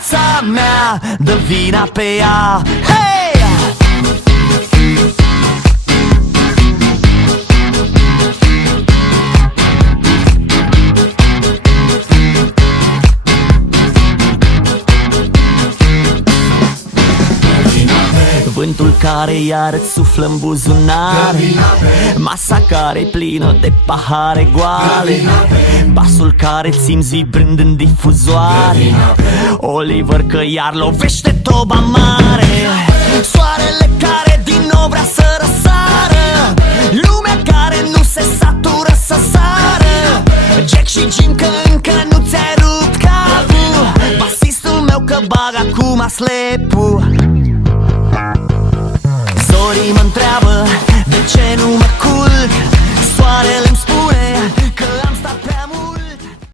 viața mea, dă vina pe ea. Hey! Vântul care iar îți suflă în buzunar, masa care-i plină de pahare goale, basul care simți vibrând în difuzoare, Oliver că iar lovește toba mare, soarele care din nou vrea să răsară, lumea care nu se satură să sară, Jack și Jim că încă nu ți-ai rupt capul, basistul meu că bag acum slepul. Zorii mă întreabă